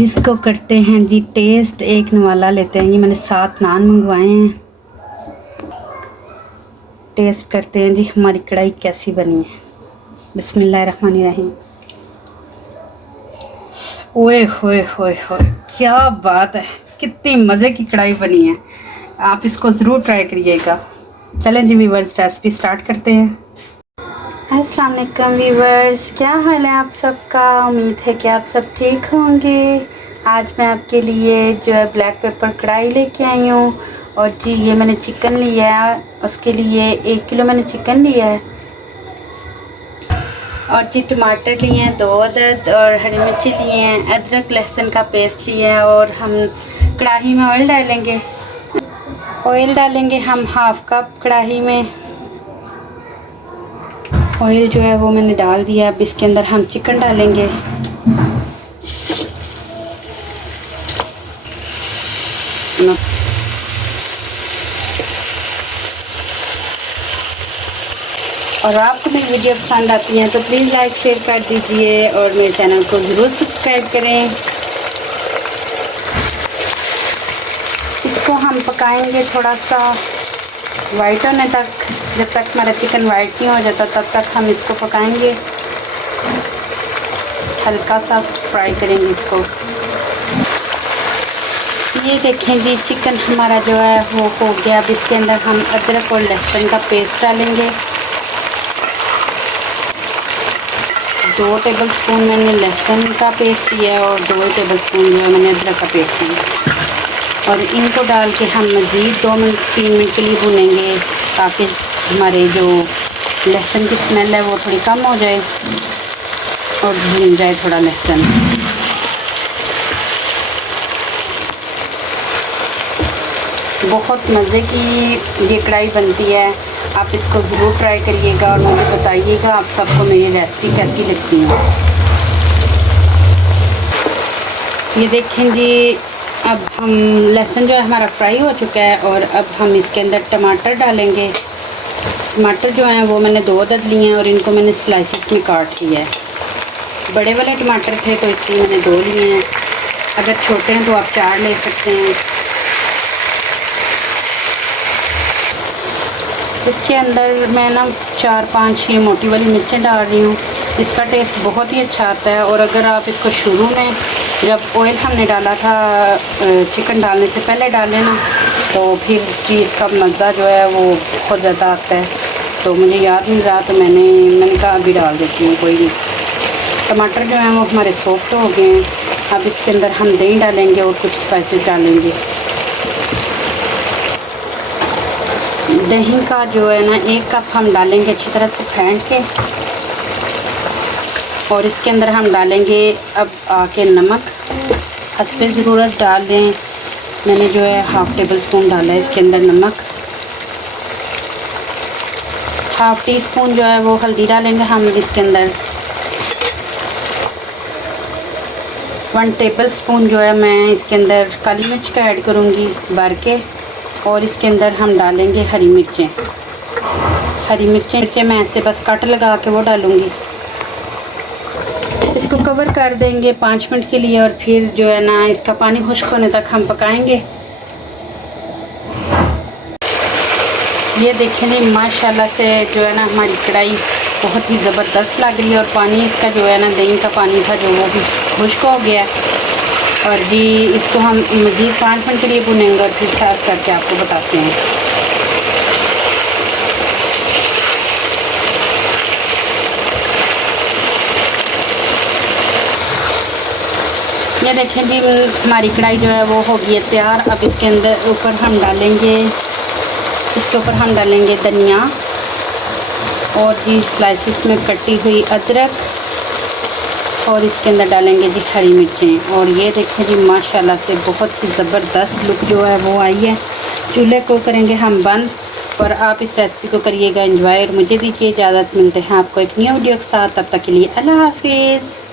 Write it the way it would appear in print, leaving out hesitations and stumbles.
इसको करते हैं जी टेस्ट। एक नवाला लेते हैं, ये मैंने 7 नान मंगवाए हैं। टेस्ट करते हैं जी हमारी कढ़ाई कैसी बनी है। बिस्मिल्लाहिर्रहमानिर्रहीम। ओए होए होए होए, क्या बात है, कितनी मज़े की कढ़ाई बनी है। आप इसको ज़रूर ट्राई करिएगा। चलें जी व्यूअर्स, रेसिपी स्टार्ट करते हैं। अस्सलाम वालेकुम व्यूअर्स, क्या हाल है आप सबका। उम्मीद है कि आप सब ठीक होंगे। आज मैं आपके लिए जो है ब्लैक पेपर कढ़ाई लेके आई हूँ। और जी ये मैंने चिकन लिया है, उसके लिए 1 किलो मैंने चिकन लिया है। और जी टमाटर लिए हैं 2 अदद, और हरी मिर्ची लिए हैं, अदरक लहसुन का पेस्ट लिया है। और हम कढ़ाई में ऑयल डालेंगे। ऑयल डालेंगे हम 1/2 कप कढ़ाई में। ऑयल जो है वो मैंने डाल दिया। अब इसके अंदर हम चिकन डालेंगे। और आपको मेरी वीडियो पसंद आती है तो प्लीज़ लाइक शेयर कर दीजिए और मेरे चैनल को ज़रूर सब्सक्राइब करें। इसको हम पकाएंगे थोड़ा सा वाइट होने तक। जब तक हमारा चिकन वाइट नहीं हो जाता तब तक हम इसको पकाएंगे। हल्का सा फ्राई करेंगे इसको। ये देखें जी चिकन हमारा जो है वो हो गया। अब इसके अंदर हम अदरक और लहसुन का पेस्ट डालेंगे। 2 टेबलस्पून मैंने लहसुन का पेस्ट लिया और 2 टेबलस्पून जो है मैंने अदरक का पेस्ट लिया। और इनको डाल के हम मज़ीद 2-3 मिनट के लिए भूनेंगे, ताकि हमारे जो लहसुन की स्मेल है वो थोड़ी कम हो जाए और भून जाए थोड़ा लहसुन। बहुत मज़े की ये कढ़ाई बनती है। आप इसको ज़रूर ट्राई करिएगा और मुझे बताइएगा आप सबको मेरी रेसिपी कैसी लगती है। ये देखें जी, अब हम लहसुन जो है हमारा फ्राई हो चुका है। और अब हम इसके अंदर टमाटर डालेंगे। टमाटर जो हैं वो मैंने 2 अदद लिए हैं और इनको मैंने स्लाइसिस में काट लिया है। बड़े वाले टमाटर थे तो इसलिए मैंने 2 लिए हैं। अगर छोटे हैं तो आप 4 ले सकते हैं। इसके अंदर मैं ना 4-5 ये मोटी वाली मिर्चें डाल रही हूँ। इसका टेस्ट बहुत ही अच्छा आता है। और अगर आप इसको शुरू में जब ऑयल हमने डाला था चिकन डालने से पहले डालें ना, तो फिर चीज़ का मज़ा जो है वो बहुत ज़्यादा आता है। तो मुझे याद नहीं रहा तो मैंने कहा अभी डाल देती हूँ, कोई नहीं। टमाटर जो है वो हमारे सॉफ्ट हो गए हैं। अब इसके अंदर हम दही डालेंगे और कुछ स्पाइसेस डालेंगे। दही का जो है ना 1 कप हम डालेंगे अच्छी तरह से फेंट के। और इसके अंदर हम डालेंगे अब आके नमक। हस्बे ज़रूरत डाल दें। मैंने जो है 1/2 टेबलस्पून डाला है इसके अंदर नमक। 1/2 टीस्पून जो है वो हल्दी डालेंगे हम इसके अंदर। 1 टेबलस्पून जो है मैं इसके अंदर काली मिर्च का ऐड करूँगी भर के। और इसके अंदर हम डालेंगे हरी मिर्चें। हरी मिर्चें मैं ऐसे बस कट लगा के वो डालूँगी। इसको कवर कर देंगे 5 मिनट के लिए। और फिर जो है ना इसका पानी खुश्क होने तक हम पकाएंगे। ये देखें जी माशाल्लाह से जो है ना हमारी कढ़ाई बहुत ही ज़बरदस्त लग रही है। और पानी इसका जो है ना दही का पानी था जो वो भी खुश्क हो गया। और जी इसको हम मज़ीद 5 मिनट के लिए भुनेंगे और फिर सर्व करके आपको बताते हैं। ये देखें जी हमारी कढ़ाई जो है वो हो गई है तैयार। अब इसके अंदर ऊपर हम डालेंगे, इसके ऊपर हम डालेंगे धनिया और जी स्लाइसिस में कटी हुई अदरक। और इसके अंदर डालेंगे जी हरी मिर्चें। और ये देखें जी माशाल्लाह से बहुत ही ज़बरदस्त लुक जो है वो आई है। चूल्हे को करेंगे हम बंद और आप इस रेसिपी को करिएगा एंजॉय। और मुझे दीजिए इजाज़त। मिलते हैं आपको एक न्यू वीडियो के साथ। तब तक के लिए अल्लाह हाफिज़।